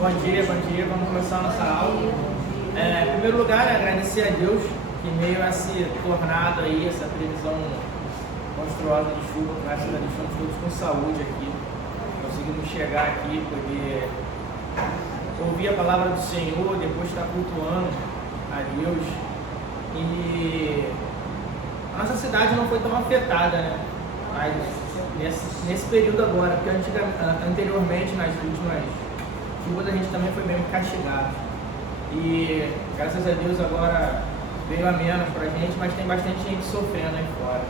Bom dia, vamos começar a nossa aula. Em primeiro lugar, agradecer a Deus que em meio a esse tornado aí, essa previsão monstruosa de chuva, graças a Deus estamos todos com saúde aqui, conseguimos chegar aqui, poder ouvir a palavra do Senhor, depois estar cultuando a Deus. E a nossa cidade não foi tão afetada, né? Mas nesse período agora, porque anteriormente, nas últimas chuvas, a gente também foi bem castigado. E graças a Deus agora veio a menos pra gente, mas tem bastante gente sofrendo aí fora.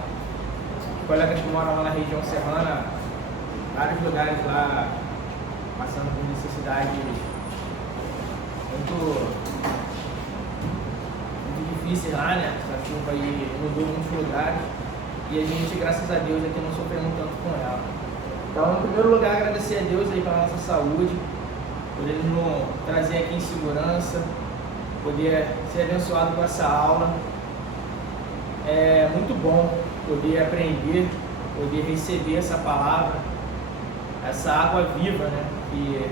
Colegas que moram lá na região serrana, vários lugares lá passando por necessidades muito difíceis lá, né? Essa chuva aí mudou muitos lugares e a gente, graças a Deus, aqui não sofremos tanto com ela. Então, em primeiro lugar, agradecer a Deus aí pela nossa saúde, por Ele nos trazer aqui em segurança, poder ser abençoado com essa aula. É muito bom poder aprender, poder receber essa palavra, essa água viva, né, que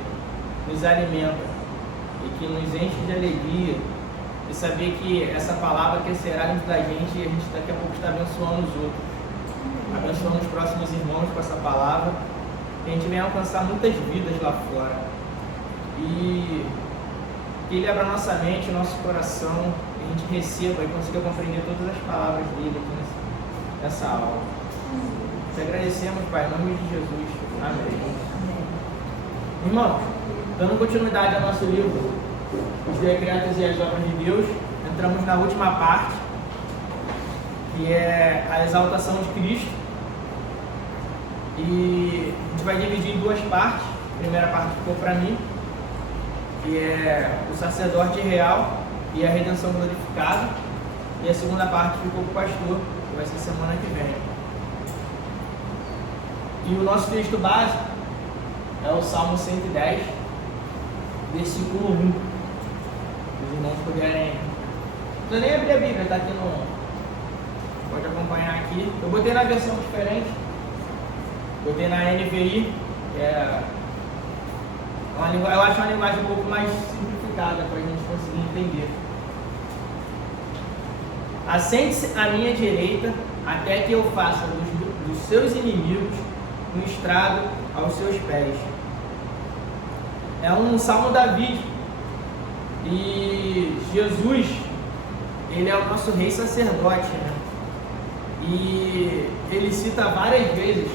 nos alimenta e que nos enche de alegria, e saber que essa palavra crescerá dentro da gente e a gente daqui a pouco está abençoando os outros, abençoando os próximos irmãos com essa palavra, que a gente venha alcançar muitas vidas lá fora. E que Ele abra nossa mente, nosso coração, que a gente receba e consiga compreender todas as palavras dele aqui nessa aula. Te agradecemos, Pai, em nome de Jesus. Amém. Irmãos, dando continuidade ao nosso livro, Os Decretos e as Obras de Deus, entramos na última parte, que é a exaltação de Cristo. E a gente vai dividir em duas partes. A primeira parte ficou para mim, que é o sacerdote real e a redenção glorificada. E a segunda parte ficou para o pastor, que vai ser semana que vem. E o nosso texto básico é o Salmo 110, versículo 1. Os irmãos puderem... Não precisa nem abrir a Bíblia, está aqui no... Pode acompanhar aqui. Eu botei na versão diferente. Botei na NVI, que é... Eu acho uma linguagem um pouco mais simplificada para a gente conseguir entender. Assente-se à minha direita, até que eu faça dos seus inimigos um estrado aos seus pés. É um salmo Davi. E Jesus, ele é o nosso rei sacerdote, né? E ele cita várias vezes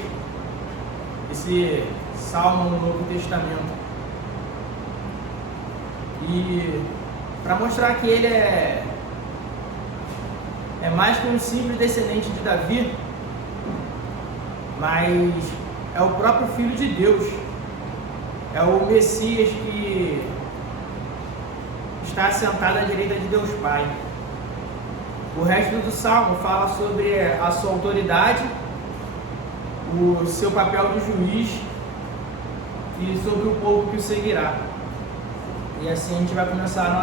esse salmo no Novo Testamento. E para mostrar que ele é mais que um simples descendente de Davi, mas é o próprio Filho de Deus, é o Messias que está assentado à direita de Deus Pai. O resto do salmo fala sobre a sua autoridade, o seu papel de juiz e sobre o povo que o seguirá. E assim a gente vai começar a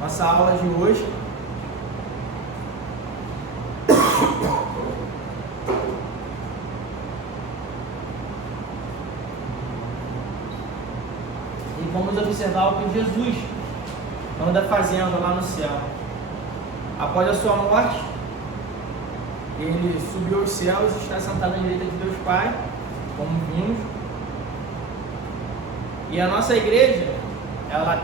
nossa aula de hoje. E vamos observar o que Jesus anda fazendo lá no céu. Após a sua morte, ele subiu aos céus e está sentado à direita de Deus Pai, como vimos. E a nossa igreja, ela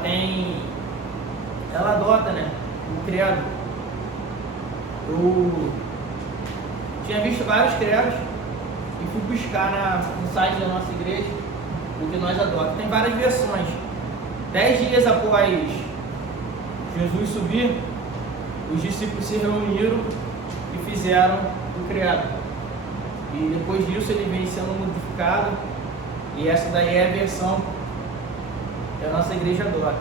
adota, né, o credo. Eu tinha visto vários credos e fui buscar no site da nossa igreja o que nós adotamos. Tem várias versões. 10 dias após Jesus subir, os discípulos se reuniram e fizeram o credo. E depois disso ele vem sendo modificado, e essa daí é a versão que a nossa igreja adota.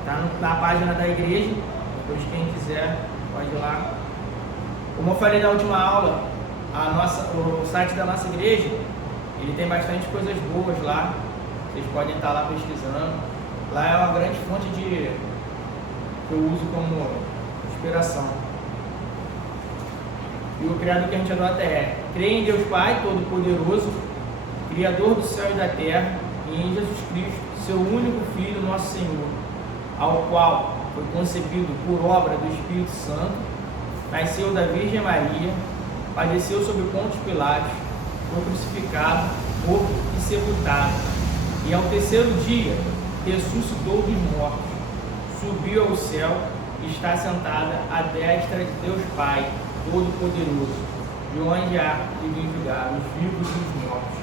Está na página da igreja, depois quem quiser pode ir lá. Como eu falei na última aula, o site da nossa igreja, ele tem bastante coisas boas lá, vocês podem estar lá pesquisando. Lá é uma grande fonte que eu uso como inspiração. E o credo que a gente adota é: creio em Deus Pai Todo-Poderoso, Criador do céu e da terra, e em Jesus Cristo, seu único Filho, nosso Senhor, ao qual foi concebido por obra do Espírito Santo, nasceu da Virgem Maria, padeceu sob Pôncio Pilatos, foi crucificado, morto e sepultado, e ao terceiro dia ressuscitou dos mortos, subiu ao céu e está sentada à destra de Deus Pai Todo-Poderoso, de onde há de vir julgar os vivos e os mortos.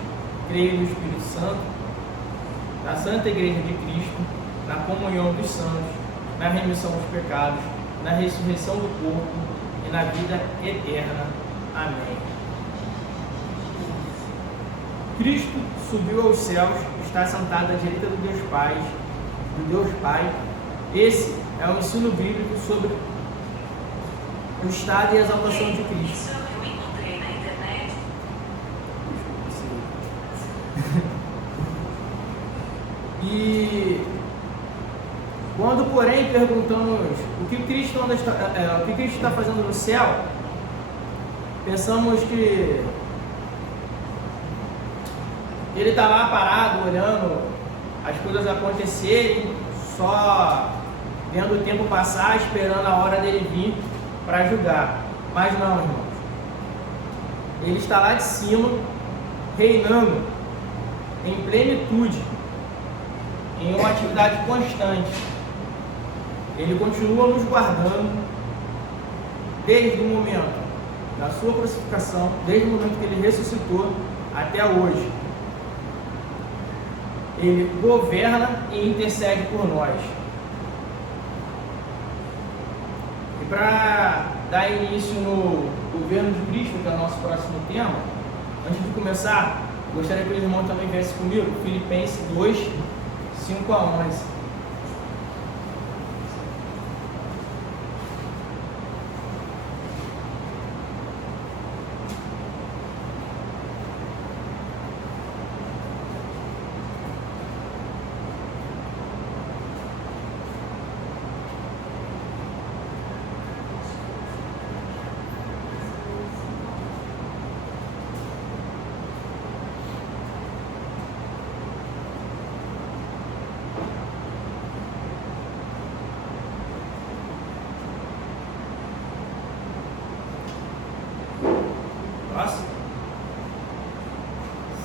Creio no Espírito Santo, na Santa Igreja de Cristo, na comunhão dos santos, na remissão dos pecados, na ressurreição do corpo e na vida eterna. Amém. Cristo subiu aos céus, está sentado à direita do Deus Pai. Esse é o ensino bíblico sobre o estado e a exaltação de Cristo. Isso eu encontrei na internet. E quando, porém, perguntamos o que Cristo está fazendo no céu, pensamos que ele está lá parado, olhando as coisas acontecerem, só vendo o tempo passar, esperando a hora dele vir para julgar. Mas não, irmãos. Ele está lá de cima, reinando em plenitude, em uma atividade constante. Ele continua nos guardando desde o momento da sua crucificação, desde o momento que ele ressuscitou até hoje. Ele governa e intercede por nós. E para dar início no governo de Cristo, que é o nosso próximo tema, antes de começar, gostaria que o irmão também viesse comigo, Filipenses 2, 5 a 11.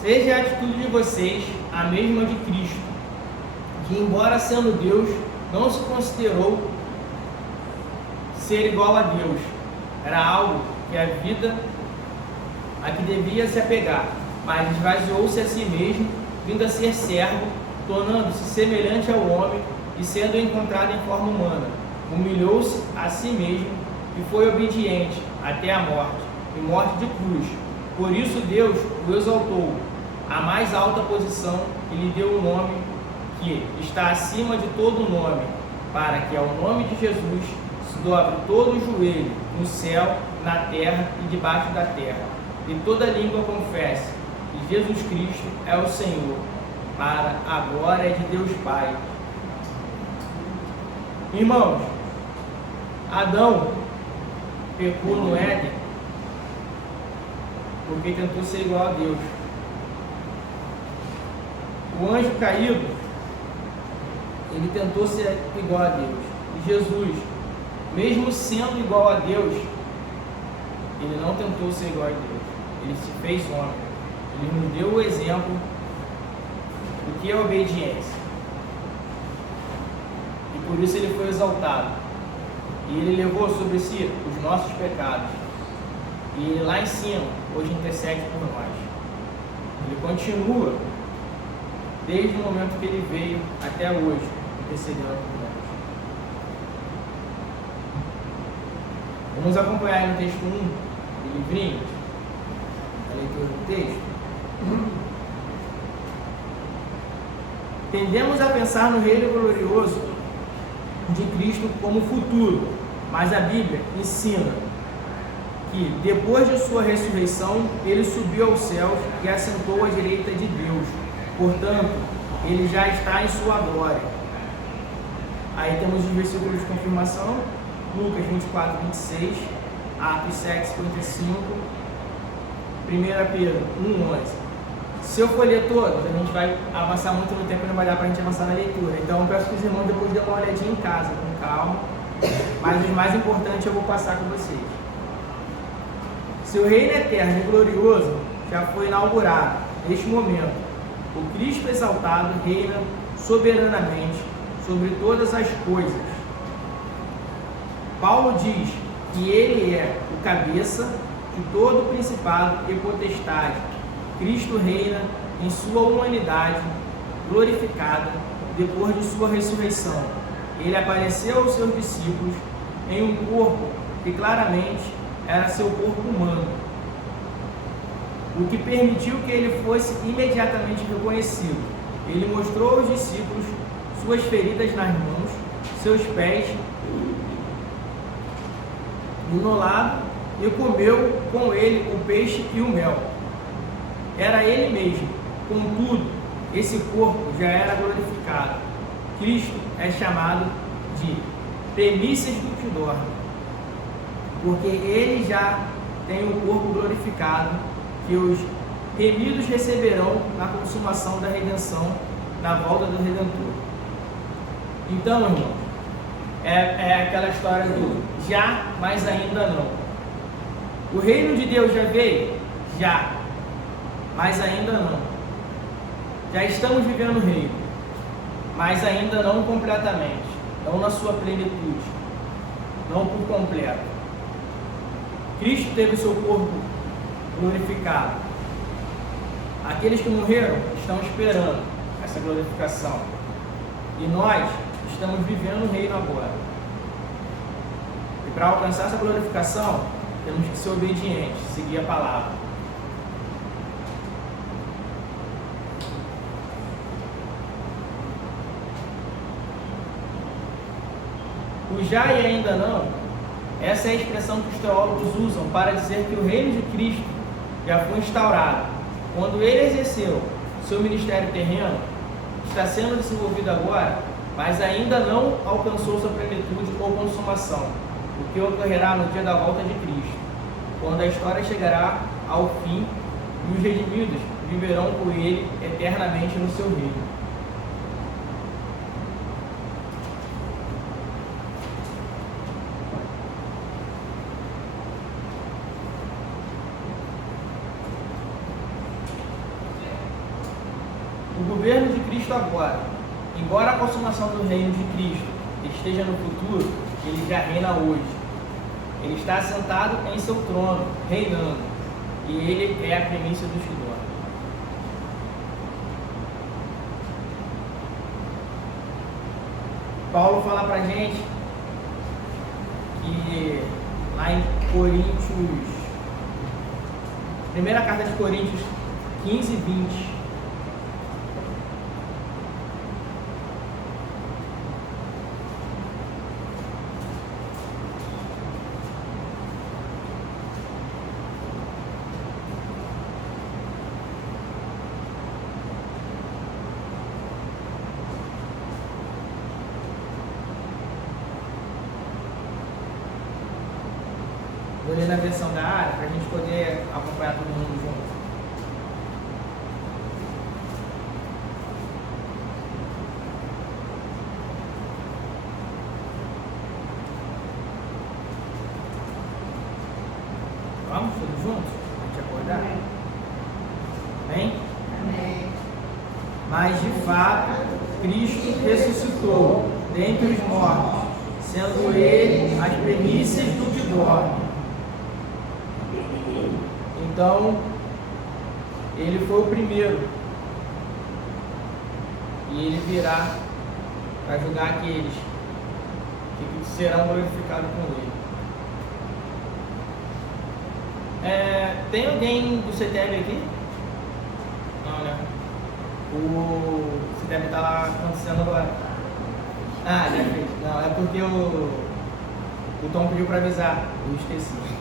Seja a atitude de vocês a mesma de Cristo, que, embora sendo Deus, não se considerou ser igual a Deus. Era algo que a vida a que devia se apegar, mas esvaziou-se a si mesmo, vindo a ser servo, tornando-se semelhante ao homem e sendo encontrado em forma humana. Humilhou-se a si mesmo e foi obediente até a morte, e morte de cruz. Por isso Deus o exaltou à mais alta posição e lhe deu o nome que está acima de todo nome, para que ao nome de Jesus se dobre todo o joelho, no céu, na terra e debaixo da terra, e toda língua confesse que Jesus Cristo é o Senhor, para a glória de Deus Pai. Irmãos, Adão pecou no Éden porque tentou ser igual a Deus. O anjo caído, ele tentou ser igual a Deus. E Jesus, mesmo sendo igual a Deus, ele não tentou ser igual a Deus. Ele se fez homem. Ele nos deu o exemplo do que é obediência. E por isso ele foi exaltado. E ele levou sobre si os nossos pecados. E ele lá em cima, hoje intercede por nós. Ele continua, desde o momento que ele veio até hoje, intercedendo por nós. Vamos acompanhar aí no texto 1 do livrinho, a leitura do texto. Tendemos a pensar no reino glorioso de Cristo como futuro, mas a Bíblia ensina que depois de sua ressurreição, ele subiu aos céus e assentou à direita de Deus. Portanto, ele já está em sua glória. Aí temos os versículos de confirmação: Lucas 24, 26, Atos 7, 55, 1 Pedro 1, 11. Se eu for ler todos, a gente vai avançar muito no tempo e não vai dar para a gente avançar na leitura. Então eu peço que os irmãos depois dêem uma olhadinha em casa, com calma. Mas o mais importante eu vou passar com vocês. Seu reino eterno e glorioso já foi inaugurado. Neste momento, o Cristo exaltado reina soberanamente sobre todas as coisas. Paulo diz que ele é o cabeça de todo o principado e potestade. Cristo reina em sua humanidade glorificada depois de sua ressurreição. Ele apareceu aos seus discípulos em um corpo que claramente era seu corpo humano, o que permitiu que ele fosse imediatamente reconhecido. Ele mostrou aos discípulos suas feridas nas mãos, seus pés no lado, e comeu com ele o peixe e o mel. Era ele mesmo. Contudo, esse corpo já era glorificado. Cristo é chamado de primícias do que dorme, porque ele já tem o corpo glorificado, que os remidos receberão na consumação da redenção, na volta do Redentor. Então, irmão, é aquela história do já, mas ainda não. O reino de Deus já veio? Já, mas ainda não. Já estamos vivendo o reino, mas ainda não completamente, não na sua plenitude, não por completo. Cristo teve o seu corpo glorificado. Aqueles que morreram estão esperando essa glorificação. E nós estamos vivendo o reino agora. E para alcançar essa glorificação, temos que ser obedientes, seguir a palavra. O já e ainda não, essa é a expressão que os teólogos usam para dizer que o reino de Cristo já foi instaurado. Quando ele exerceu seu ministério terreno, está sendo desenvolvido agora, mas ainda não alcançou sua plenitude ou consumação, o que ocorrerá no dia da volta de Cristo, quando a história chegará ao fim e os redimidos viverão com ele eternamente no seu reino. O governo de Cristo agora, embora a consumação do reino de Cristo esteja no futuro, ele já reina hoje. Ele está assentado em seu trono, reinando, e ele é a primícia dos que dormem. Paulo fala pra gente que lá em Coríntios, primeira carta de Coríntios 15 e 20, vou ler na versão da área para a gente poder acompanhar todo mundo junto. Vamos todos juntos? A gente acordar? Amém? Amém. Mas de fato, Cristo ressuscitou dentre os mortos, sendo ele as primícias do que dorme. Então, ele foi o primeiro, e ele virá para julgar aqueles que serão glorificados com ele. Tem alguém do CTEB aqui? Não, né? O CTEB está lá acontecendo agora. Ah, já fez. Não, é porque o Tom pediu para avisar, eu esqueci.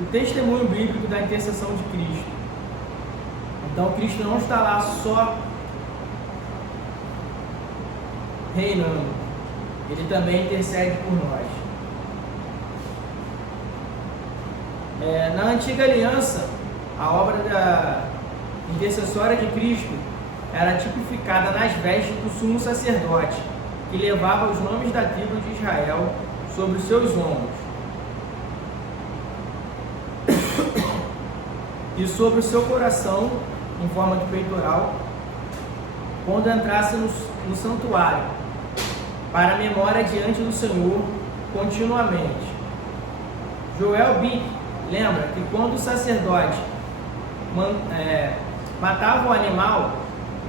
O testemunho bíblico da intercessão de Cristo. Então Cristo não está lá só reinando, ele também intercede por nós. Na antiga aliança, a obra da intercessória de Cristo era tipificada nas vestes do sumo sacerdote, que levava os nomes da tribo de Israel sobre os seus ombros e sobre o seu coração, em forma de peitoral, quando entrasse no santuário, para a memória diante do Senhor continuamente. Joel Bick lembra que quando o sacerdote matava o animal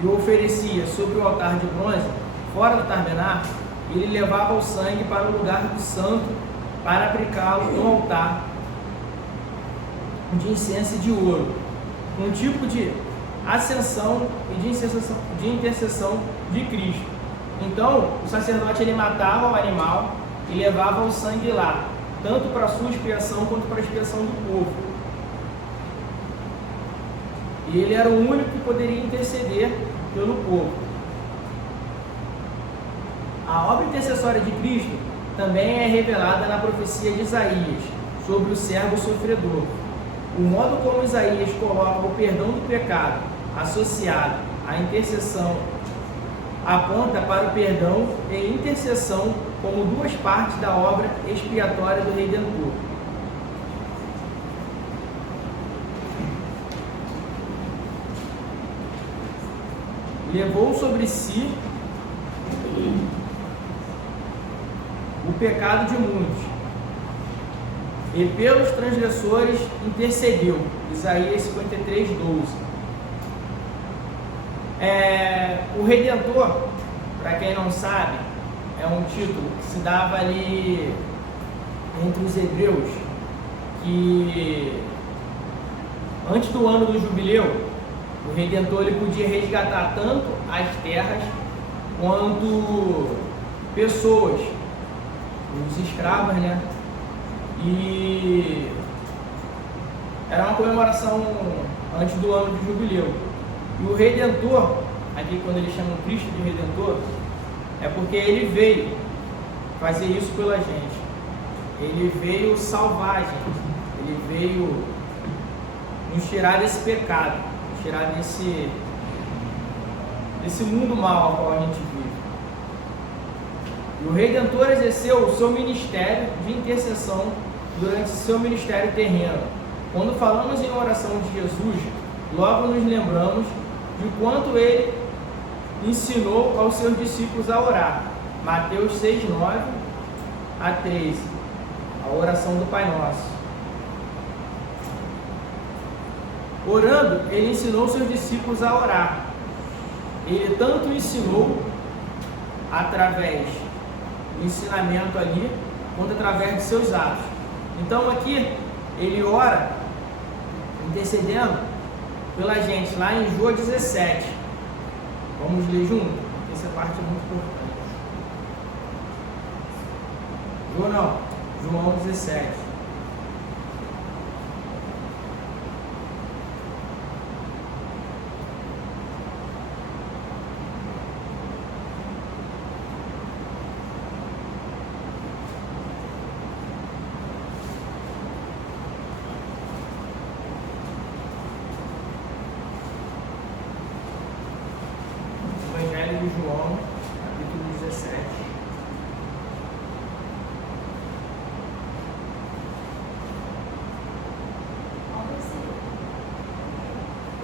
e o oferecia sobre o altar de bronze, fora do tabernáculo, ele levava o sangue para o lugar do santo para aplicá-lo no altar de incenso de ouro, um tipo de ascensão e de intercessão de Cristo. Então, o sacerdote ele matava o animal e levava o sangue lá, tanto para a sua expiação quanto para a expiação do povo. E ele era o único que poderia interceder pelo povo. A obra intercessória de Cristo também é revelada na profecia de Isaías sobre o servo sofredor. O modo como Isaías coloca o perdão do pecado associado à intercessão aponta para o perdão e intercessão como duas partes da obra expiatória do Redentor. Levou sobre si o pecado de muitos e pelos transgressores intercedeu. Isaías 53, 12. O Redentor, para quem não sabe, é um título que se dava ali entre os hebreus, que antes do ano do jubileu, o Redentor ele podia resgatar tanto as terras quanto pessoas, os escravos, né? E era uma comemoração antes do ano de jubileu. E o Redentor, aqui quando eles chamam Cristo de Redentor, é porque ele veio fazer isso pela gente. Ele veio salvar a gente. Ele veio nos tirar desse pecado, nos tirar desse mundo mau ao qual a gente vive. E o Redentor exerceu o seu ministério de intercessão durante seu ministério terreno. Quando falamos em oração de Jesus, logo nos lembramos de quanto ele ensinou aos seus discípulos a orar. Mateus 6, 9 a 13, a oração do Pai Nosso. Orando, ele ensinou seus discípulos a orar. Ele tanto ensinou através do ensinamento ali, quanto através de seus atos. Então aqui, ele ora intercedendo pela gente, lá em João 17. Vamos ler junto, porque essa parte é muito importante. João 17. Evangelho de João, capítulo 17.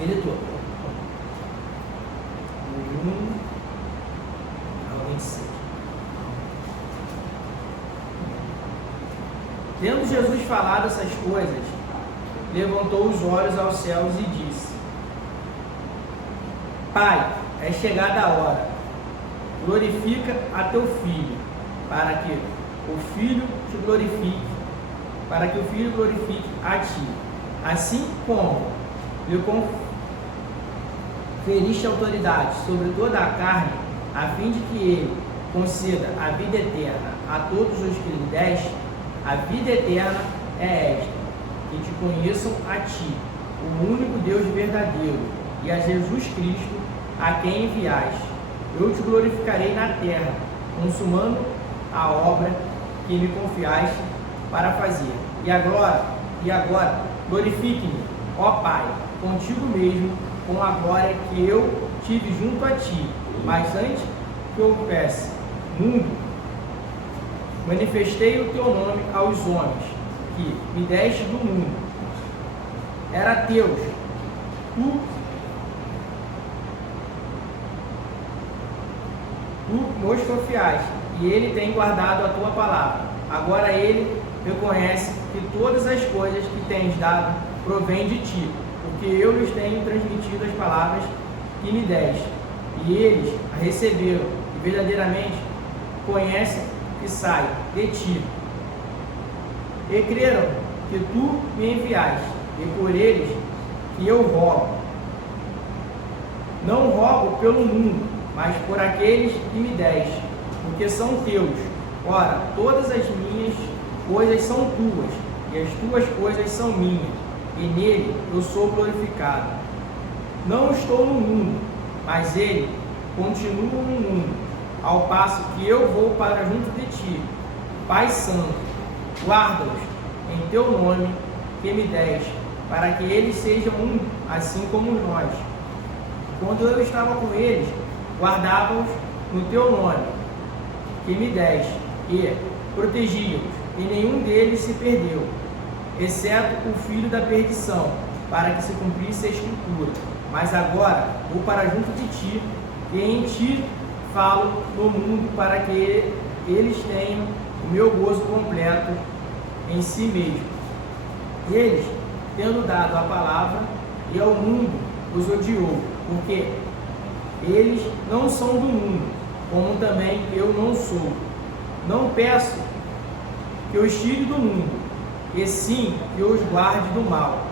Ele todo. Do 1 ao 26. Tendo Jesus falado essas coisas, levantou os olhos aos céus e disse: Pai, é chegada a hora. Glorifica a teu Filho, para que o Filho te glorifique, para que o Filho glorifique a ti. Assim como lhe conferiste autoridade sobre toda a carne, a fim de que ele conceda a vida eterna a todos os que lhe deste, a vida eterna é esta, que te conheçam a ti, o único Deus verdadeiro, e a Jesus Cristo, a quem enviaste. Eu te glorificarei na terra, consumando a obra que me confiaste para fazer. E agora E agora, glorifique-me, ó Pai, contigo mesmo, com a glória que eu tive junto a ti. Mas antes que houvesse mundo, manifestei o teu nome aos homens, que me deste do mundo. Era teus, tu nos confiaste, e ele tem guardado a tua palavra. Agora ele reconhece que todas as coisas que tens dado provêm de ti, porque eu lhes tenho transmitido as palavras que me deste, e eles a receberam, e verdadeiramente conhecem que sai de ti. E creram que tu me enviaste, e por eles que eu rogo. Não rogo pelo mundo, mas por aqueles que me deste, porque são teus. Ora, todas as minhas coisas são tuas, e as tuas coisas são minhas, e nele eu sou glorificado. Não estou no mundo, mas ele continua no mundo, ao passo que eu vou para junto de ti. Pai Santo, guarda-os em teu nome que me deste, para que eles sejam um, assim como nós. Quando eu estava com eles, guardava-os no teu nome que me deste, e protegia-os, e nenhum deles se perdeu, exceto o filho da perdição, para que se cumprisse a escritura. Mas agora vou para junto de ti, e em ti falo no mundo, para que eles tenham o meu gozo completo em si mesmo. Eles, tendo dado a palavra, e ao mundo os odiou, porque eles não são do mundo, como também eu não sou. Não peço que os tire do mundo, e sim que os guarde do mal.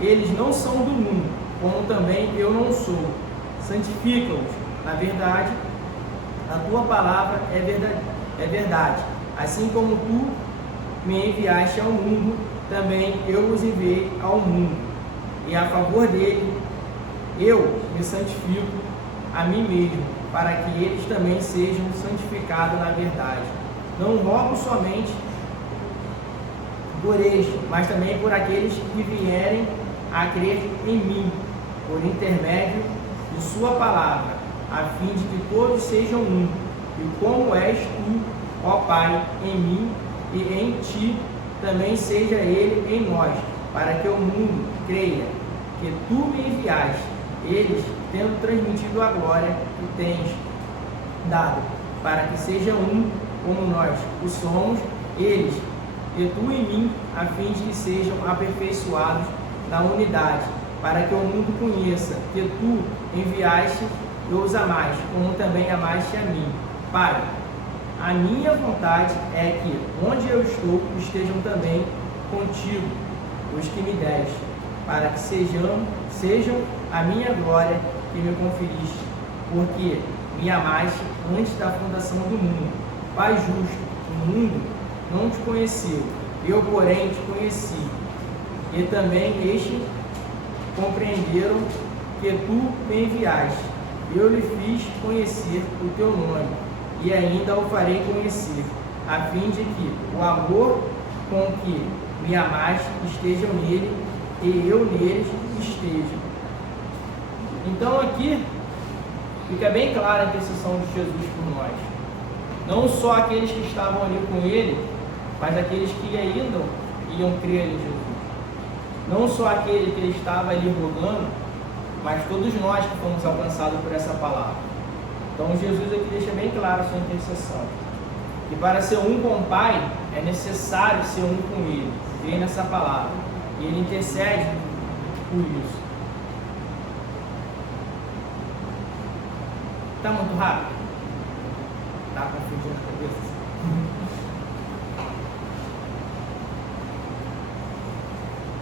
Eles não são do mundo, como também eu não sou. Santifica-os na verdade, a tua palavra é verdade. Assim como tu me enviaste ao mundo, também eu os enviei ao mundo. E a favor dele, eu me santifico a mim mesmo, para que eles também sejam santificados na verdade. Não rogo somente por este, mas também por aqueles que vierem a crer em mim, por intermédio de sua palavra, a fim de que todos sejam um, e como és tu, ó Pai, em mim e em ti, também seja ele em nós, para que o mundo creia que tu me enviaste, eles tendo transmitido a glória que tens dado, para que seja um como nós o somos, eles e tu em mim, a fim de que sejam aperfeiçoados na unidade, para que o mundo conheça que tu enviaste e os amaste, como também amaste a mim. Pai, a minha vontade é que, onde eu estou, estejam também contigo os que me deste, para que sejam a minha glória que me conferiste, porque me amaste antes da fundação do mundo. Pai justo, o mundo não te conheceu, eu, porém, te conheci, e também estes compreenderam que tu me enviaste. Eu lhe fiz conhecer o teu nome, e ainda o farei conhecer, a fim de que o amor com que me amaste esteja nele, e eu neles esteja. Então aqui fica bem clara a intercessão de Jesus por nós. Não só aqueles que estavam ali com ele, mas aqueles que ainda iam crer em Jesus. Não só aquele que ele estava ali rogando, mas todos nós que fomos alcançados por essa palavra. Então Jesus aqui deixa bem claro a sua intercessão. Que para ser um com o Pai, é necessário ser um com Ele. Crer nessa palavra. E Ele intercede por isso. Está muito rápido? Está confundindo a cabeça?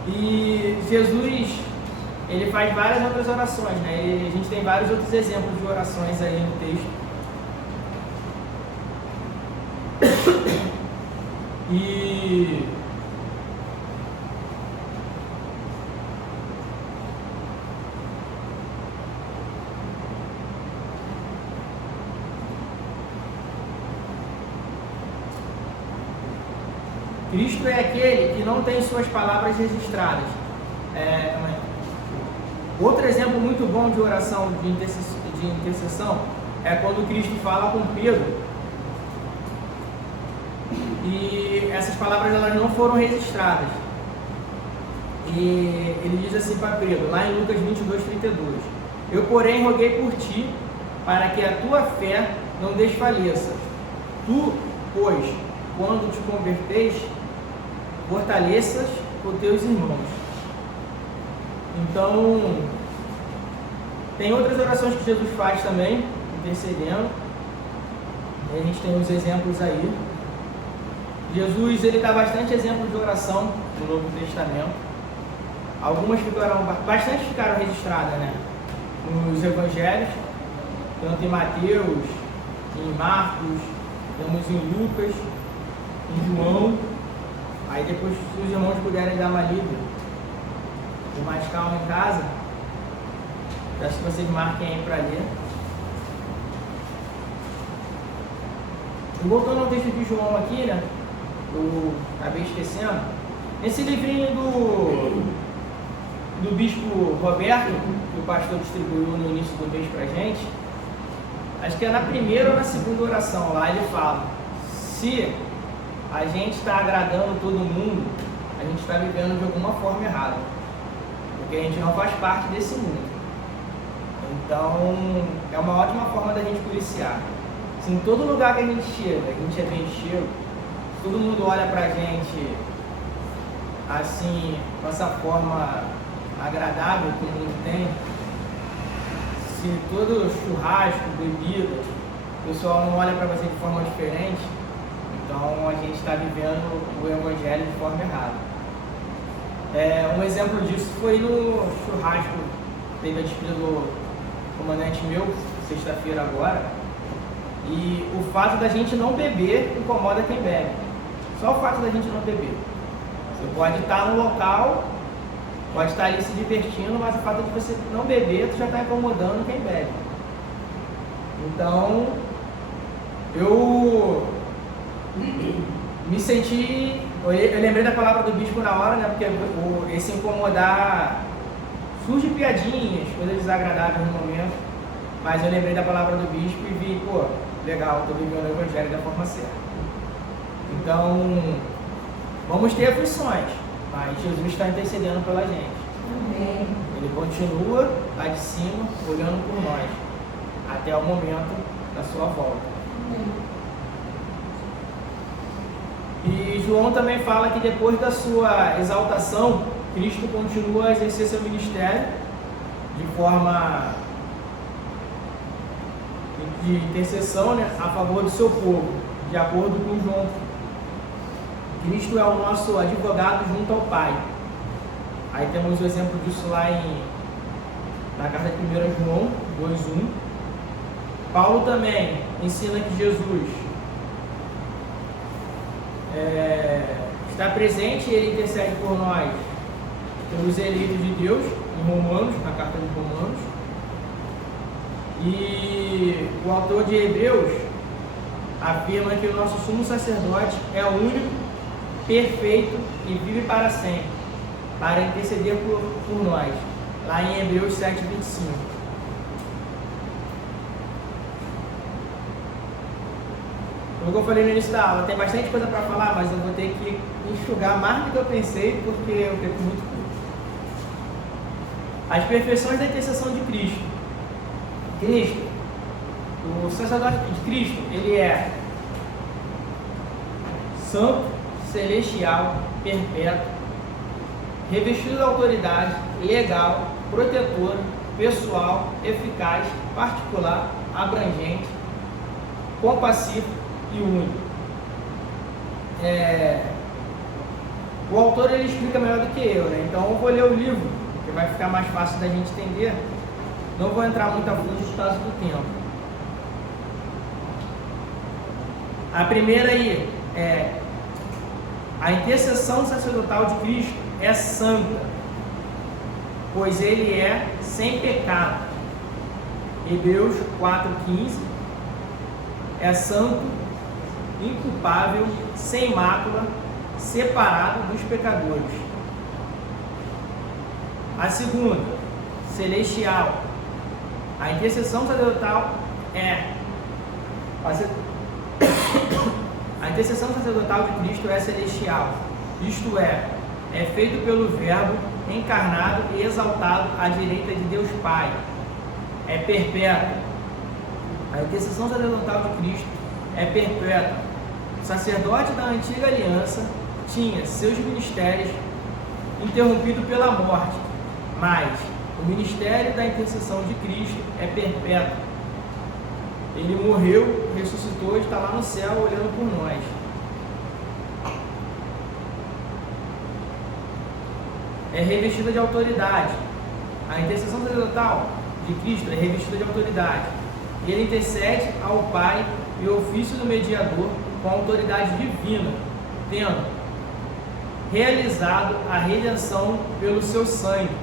E Jesus, ele faz várias outras orações, né? E a gente tem vários outros exemplos de orações aí no texto. E Cristo é aquele que não tem suas palavras registradas. Outro exemplo muito bom de oração de intercessão é quando Cristo fala com Pedro e essas palavras elas não foram registradas. E ele diz assim para Pedro, lá em Lucas 22:32: eu, porém, roguei por ti, para que a tua fé não desfaleça. Tu, pois, quando te converteis, fortaleças os teus irmãos. Então, tem outras orações que Jesus faz também, intercedendo. E a gente tem uns exemplos aí. Jesus, ele dá bastante exemplo de oração no Novo Testamento. Algumas bastante ficaram registradas, né? Nos Evangelhos, tanto em Mateus, em Marcos, temos em Lucas, em João. Aí depois, se os irmãos puderem dar uma lida com mais calma em casa, acho que vocês marquem aí para ler. E voltando ao texto de João aqui, né? Eu acabei esquecendo. Esse livrinho do Bispo Roberto, que o pastor distribuiu no início do mês pra gente, acho que é na primeira ou na segunda oração, lá ele fala: se a gente está agradando todo mundo, a gente está vivendo de alguma forma errada, porque a gente não faz parte desse mundo. Então, é uma ótima forma da gente policiar. Se em todo lugar que a gente chega, a gente é bem chego, todo mundo olha pra gente assim, com essa forma agradável que o mundo tem, se todo churrasco, bebida, o pessoal não olha pra você de forma diferente, então a gente está vivendo o Evangelho de forma errada. Um exemplo disso foi no churrasco, teve a despedida do comandante meu, sexta-feira agora, e o fato da gente não beber incomoda quem bebe. Só o fato da gente não beber. Você pode estar no local, pode estar ali se divertindo, mas o fato de você não beber, tu já está incomodando quem bebe. Então, eu me senti... Eu lembrei da palavra do bispo na hora, né? Porque esse incomodar... Surge piadinhas, coisas desagradáveis no momento, mas eu lembrei da palavra do bispo e vi, pô, legal, estou vivendo o Evangelho da forma certa. Então, vamos ter aflições, mas Jesus está intercedendo pela gente. Amém. Ele continua lá de cima, olhando por nós, até o momento da sua volta. Amém. E João também fala que depois da sua exaltação, Cristo continua a exercer seu ministério de forma de intercessão, né, a favor do seu povo, de acordo com João. Cristo é o nosso advogado junto ao Pai. Aí temos o exemplo disso lá na carta de 1 João 2:1. Paulo também ensina que Jesus está presente e ele intercede por nós, pelos eleitos de Deus, em Romanos, na carta de Romanos. E o autor de Hebreus afirma que o nosso sumo sacerdote é o único, perfeito e vive para sempre, para interceder por nós, lá em Hebreus 7:25. Como eu falei no início da aula, tem bastante coisa para falar, mas eu vou ter que enxugar mais do que eu pensei, porque eu fico muito curto. As perfeições da intercessão de Cristo. O sacerdote de Cristo, ele é santo, celestial, perpétuo, revestido da autoridade, legal, protetora, pessoal, eficaz, particular, abrangente, compassivo e único. O autor ele explica melhor do que eu, né? Então eu vou ler o livro, que vai ficar mais fácil da gente entender. Não vou entrar muito a fundo por causa do tempo. A primeira aí é: a intercessão sacerdotal de Cristo é santa, pois ele é sem pecado. Hebreus 4:15. É santo, inculpável, sem mácula, separado dos pecadores. A segunda, celestial. A intercessão sacerdotal a intercessão sacerdotal de Cristo é celestial, isto é feito pelo Verbo encarnado e exaltado à direita de Deus Pai. É perpétua. A intercessão sacerdotal de Cristo é perpétua. O sacerdote da antiga aliança tinha seus ministérios interrompidos pela morte, mas o ministério da intercessão de Cristo é perpétuo. Ele morreu, ressuscitou e está lá no céu olhando por nós. É revestida de autoridade. A intercessão sacerdotal de Cristo é revestida de autoridade. Ele intercede ao Pai e o ofício do mediador com autoridade divina, tendo realizado a redenção pelo seu sangue.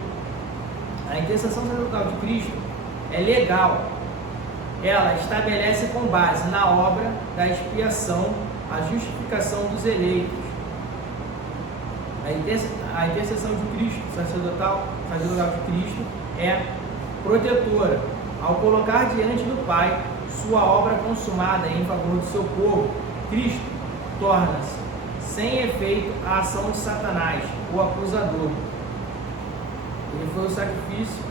A intercessão sacerdotal de Cristo é legal. Ela estabelece com base na obra da expiação a justificação dos eleitos. A intercessão de Cristo, sacerdotal de Cristo, é protetora. Ao colocar diante do Pai sua obra consumada em favor do seu povo, Cristo torna-se sem efeito a ação de Satanás, o acusador. Ele foi o sacrifício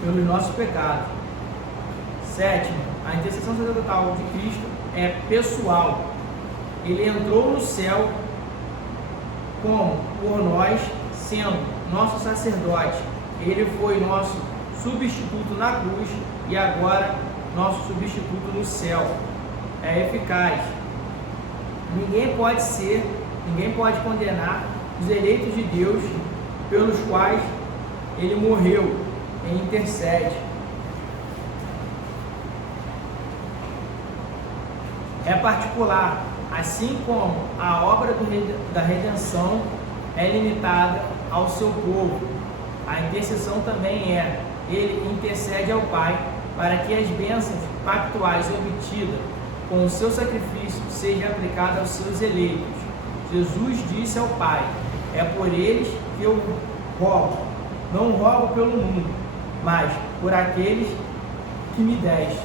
pelos nossos pecados. Sétimo, a intercessão sacerdotal de Cristo é pessoal. Ele entrou no céu como por nós, sendo nosso sacerdote. Ele foi nosso substituto na cruz e agora nosso substituto no céu. É eficaz. Ninguém pode condenar os eleitos de Deus pelos quais ele morreu e intercede. É particular, assim como a obra da redenção é limitada ao seu povo. A intercessão também é. Ele intercede ao Pai para que as bênçãos pactuais obtidas com o seu sacrifício sejam aplicadas aos seus eleitos. Jesus disse ao Pai: é por eles que eu rogo, não rogo pelo mundo, mas por aqueles que me deste.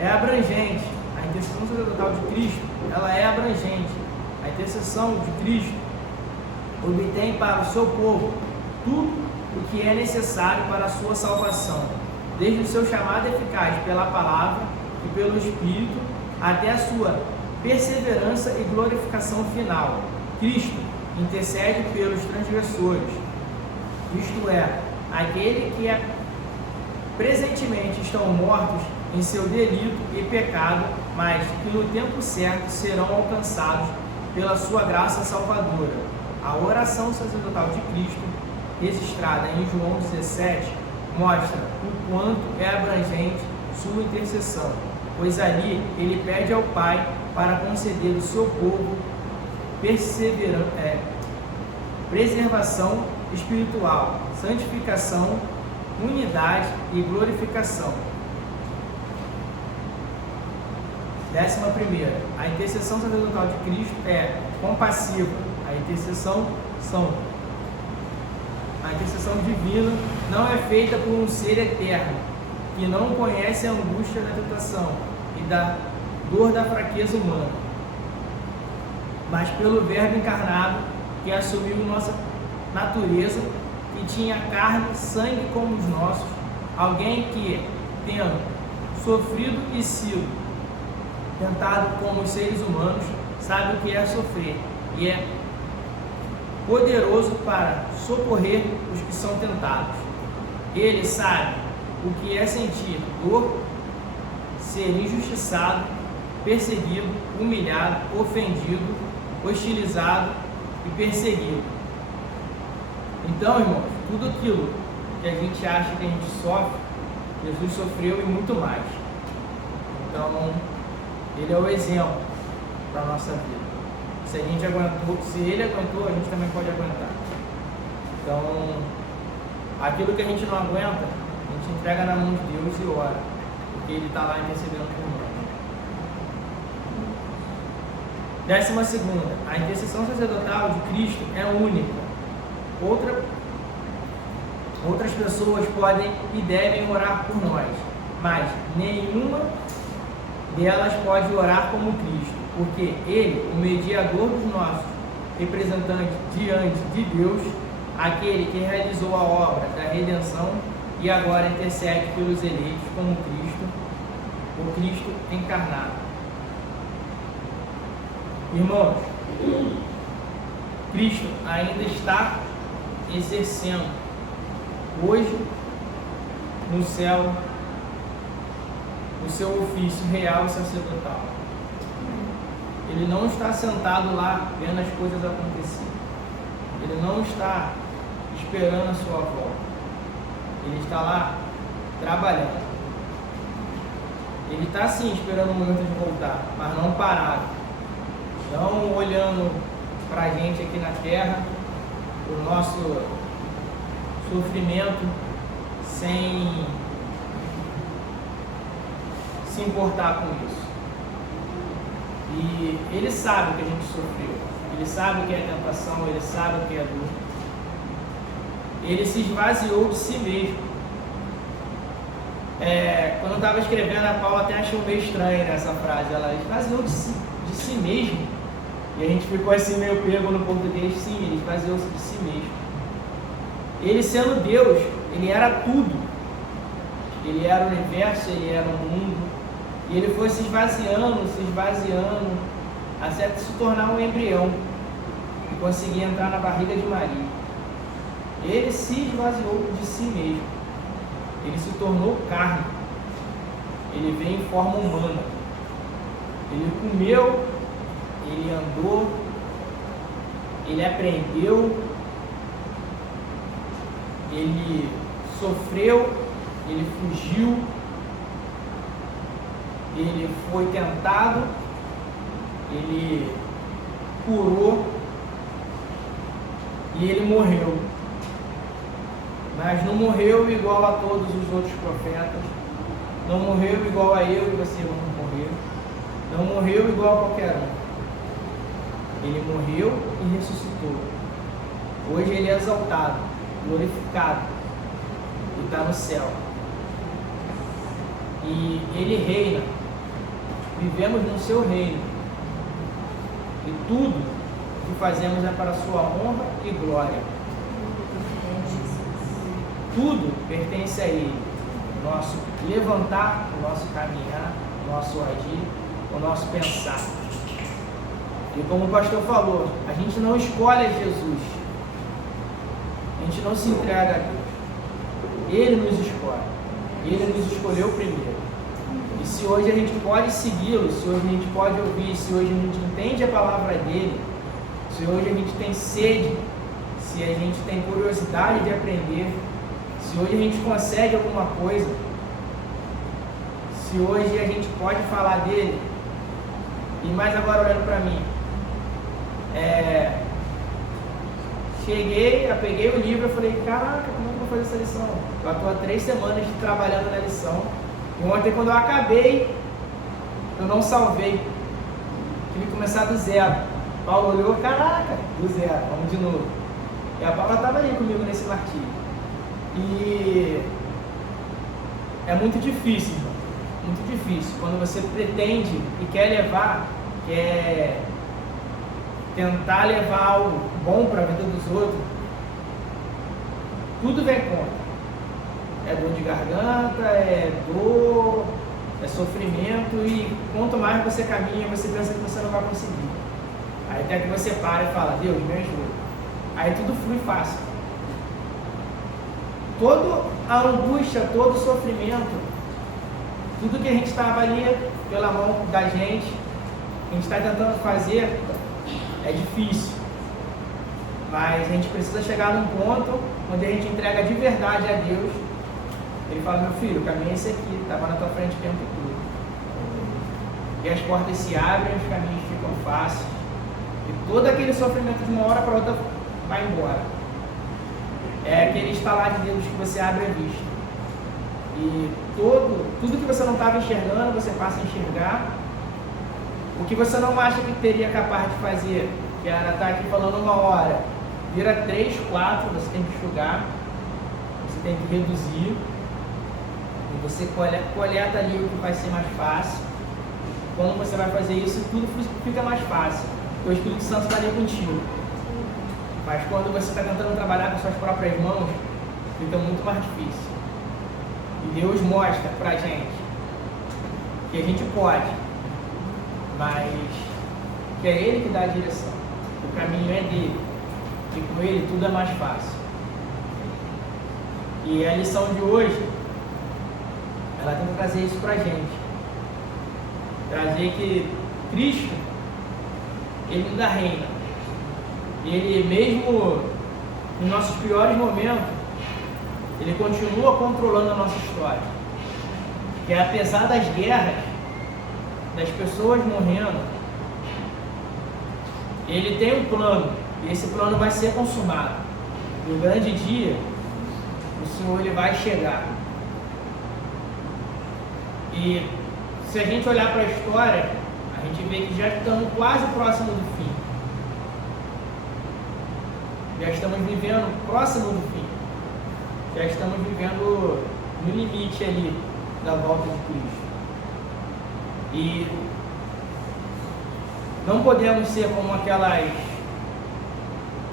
É abrangente. A intercessão sacerdotal de Cristo, ela é abrangente. A intercessão de Cristo obtém para o seu povo tudo o que é necessário para a sua salvação, desde o seu chamado eficaz pela palavra e pelo Espírito, até a sua perseverança e glorificação final. Cristo intercede pelos transgressores, isto é, aquele que presentemente estão mortos em seu delito e pecado, mas que no tempo certo serão alcançados pela sua graça salvadora. A oração sacerdotal de Cristo, registrada em João 17, mostra o quanto é abrangente sua intercessão, pois ali ele pede ao Pai para conceder ao seu povo preservação espiritual, santificação, unidade e glorificação. 11ª, a intercessão sacerdotal de Cristo é compassiva. A intercessão divina não é feita por um ser eterno, que não conhece a angústia da tentação e da dor da fraqueza humana, mas pelo Verbo encarnado, que assumiu nossa natureza, que tinha carne e sangue como os nossos, alguém que, tendo sofrido e sido tentado como os seres humanos, sabe o que é sofrer e é poderoso para socorrer os que são tentados. Ele sabe o que é sentir dor, ser injustiçado, perseguido, humilhado, ofendido, hostilizado e perseguido. Então, irmãos, tudo aquilo que a gente acha que a gente sofre, Jesus sofreu e muito mais. Então, ele é o exemplo para a nossa vida. Se a gente aguentou, se ele aguentou, a gente também pode aguentar. Então, aquilo que a gente não aguenta, a gente entrega na mão de Deus e ora, porque ele está lá intercedendo por nós. 12ª, a intercessão sacerdotal de Cristo é única. Outras pessoas podem e devem orar por nós, mas nenhuma delas pode orar como Cristo, porque Ele, o mediador dos nossos representantes diante de Deus, aquele que realizou a obra da redenção e agora intercede pelos eleitos como Cristo, o Cristo encarnado. Irmãos, Cristo ainda está exercendo hoje no céu o seu ofício real e sacerdotal. Ele não está sentado lá vendo as coisas acontecerem. Ele não está esperando a sua volta. Ele está lá trabalhando. Ele está sim esperando o momento de voltar, mas não parado. Não olhando para a gente aqui na terra, o nosso sofrimento, sem se importar com isso. E Ele sabe o que a gente sofreu, Ele sabe o que é tentação, Ele sabe o que é dor. Ele se esvaziou de si mesmo. Quando eu estava escrevendo, a Paula até achou meio estranha essa frase. Ela esvaziou de si mesmo. E a gente ficou assim meio pego no português. Sim, ele esvaziou-se de si mesmo. Ele sendo Deus, ele era tudo. Ele era o universo, ele era o mundo. E ele foi se esvaziando, até se tornar um embrião e conseguir entrar na barriga de Maria. Ele se esvaziou de si mesmo. Ele se tornou carne. Ele veio em forma humana. Ele comeu, ele andou, ele aprendeu, ele sofreu, ele fugiu, ele foi tentado, ele curou e ele morreu. Mas não morreu igual a todos os outros profetas, não morreu igual a eu e você vamos morrer, não morreu igual a qualquer um. Ele morreu e ressuscitou. Hoje ele é exaltado, glorificado, e está no céu. E ele reina, vivemos no seu reino, e tudo que fazemos é para a sua honra e glória. Tudo pertence a Ele. O nosso levantar, o nosso caminhar, o nosso agir, o nosso pensar. E como o pastor falou, a gente não escolhe a Jesus. A gente não se entrega a Deus. Ele nos escolhe. Ele nos escolheu primeiro. E se hoje a gente pode segui-lo, se hoje a gente pode ouvir, se hoje a gente entende a palavra dele, se hoje a gente tem sede, se a gente tem curiosidade de aprender, se hoje a gente consegue alguma coisa, se hoje a gente pode falar dele, e mais agora olhando para mim, peguei o livro e falei, caraca, como é que eu vou fazer essa lição? Eu estou há 3 semanas trabalhando na lição, e ontem quando eu acabei, eu não salvei, tive que começar do zero. Paulo olhou, caraca, do zero, vamos de novo. E a Paula estava ali comigo nesse martírio. E é muito difícil, irmão. Muito difícil. Quando você pretende e quer tentar levar algo bom para a vida dos outros, tudo vem contra. É dor de garganta, é dor, é sofrimento, e quanto mais você caminha, você pensa que você não vai conseguir. Aí até que você para e fala, Deus, me ajuda. Aí tudo flui fácil. Toda a angústia, todo o sofrimento, tudo que a gente está ali pela mão da gente, que a gente está tentando fazer, é difícil. Mas a gente precisa chegar num ponto onde a gente entrega de verdade a Deus. Ele fala, meu filho, o caminho é esse aqui, estava na tua frente o tempo todo. E as portas se abrem, os caminhos ficam fáceis. E todo aquele sofrimento de uma hora para outra vai embora. É aquele estalar de dedos que você abre a vista. E tudo que você não estava enxergando, você passa a enxergar. O que você não acha que teria capaz de fazer, que era estar aqui falando 1 hora, vira 3, 4, você tem que enxugar, você tem que reduzir, e você coleta ali o que vai ser mais fácil. Quando você vai fazer isso, tudo fica mais fácil, porque o Espírito Santo está ali contigo. Mas quando você está tentando trabalhar com suas próprias mãos, fica muito mais difícil. E Deus mostra pra gente que a gente pode, mas que é Ele que dá a direção. O caminho é dele, e com Ele tudo é mais fácil. E a lição de hoje, ela tenta trazer isso pra gente. Trazer que Cristo, Ele ainda reina. Ele mesmo nos nossos piores momentos, Ele continua controlando a nossa história. Que apesar das guerras, das pessoas morrendo, Ele tem um plano, e esse plano vai ser consumado. E o grande dia, o Senhor Ele vai chegar. E se a gente olhar para a história, a gente vê que já estamos quase próximo do fim. Já estamos vivendo próximo do fim. Já estamos vivendo no limite ali da volta de Cristo. E não podemos ser como aquelas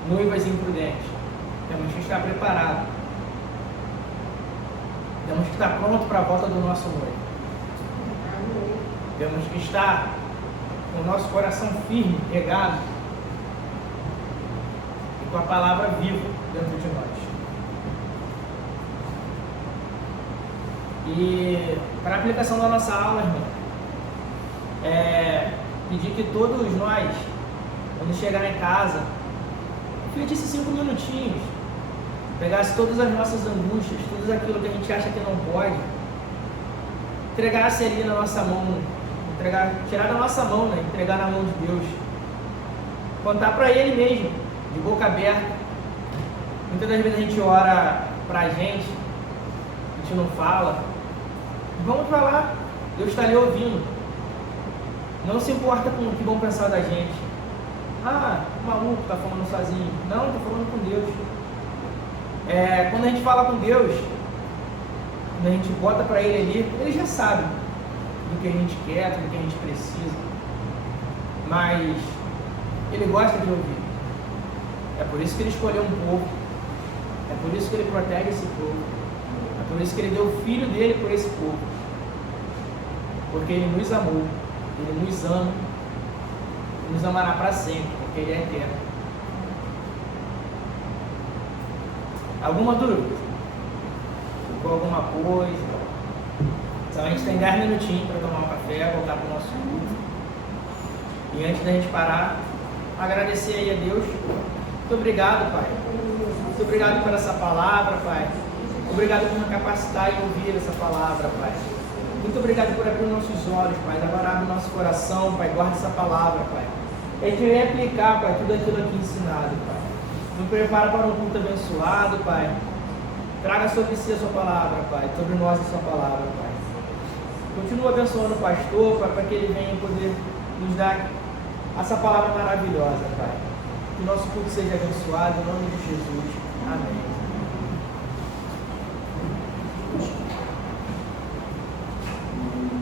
noivas imprudentes. Temos que estar preparados. Temos que estar prontos para a volta do nosso noivo. Temos que estar com o nosso coração firme, regado, e com a palavra viva dentro de nós. E para a aplicação da nossa aula, irmão, pedir que todos nós, quando chegar em casa, refletisse 5 minutinhos, pegasse todas as nossas angústias, tudo aquilo que a gente acha que não pode, entregasse ali na nossa mão, tirar da nossa mão, né? Entregar na mão de Deus, contar para Ele mesmo, de boca aberta. Muitas das vezes a gente ora pra gente, a gente não fala. Vamos falar, Deus está ali ouvindo. Não se importa com o que vão pensar da gente. Ah, o maluco está falando sozinho. Não, estou falando com Deus. Quando a gente fala com Deus, quando a gente bota para Ele ali, Ele já sabe do que a gente quer, do que a gente precisa. Mas Ele gosta de ouvir. É por isso que Ele escolheu um povo. É por isso que Ele protege esse povo. É por isso que Ele deu o Filho dele por esse povo. Porque Ele nos amou. Ele nos ama. E nos amará para sempre, porque Ele é eterno. Alguma dúvida? Ficou alguma coisa? Então a gente tem 10 minutinhos para tomar um café, voltar para o nosso culto. E antes da gente parar, agradecer aí a Deus. Muito obrigado, Pai. Muito obrigado por essa palavra, Pai. Obrigado por me capacitar em ouvir essa palavra, Pai. Muito obrigado por abrir nossos olhos, Pai, abre o nosso coração, Pai, guarda essa palavra, Pai. E a gente vai aplicar, Pai, tudo aquilo aqui ensinado, Pai. Nos prepara para um culto abençoado, Pai. Traga sobre si a sua palavra, Pai, sobre nós a sua palavra, Pai. Continua abençoando o pastor, Pai, para que ele venha poder nos dar essa palavra maravilhosa, Pai. Que o nosso culto seja abençoado, em nome de Jesus. Amém.